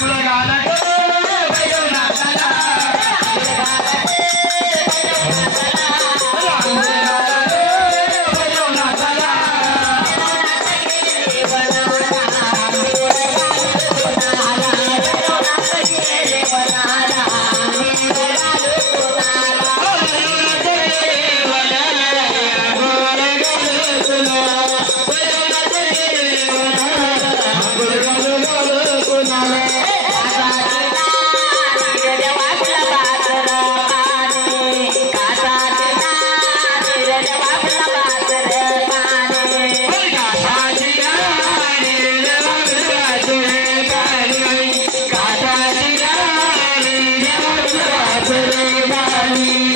அற்புத கால Hare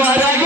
right, I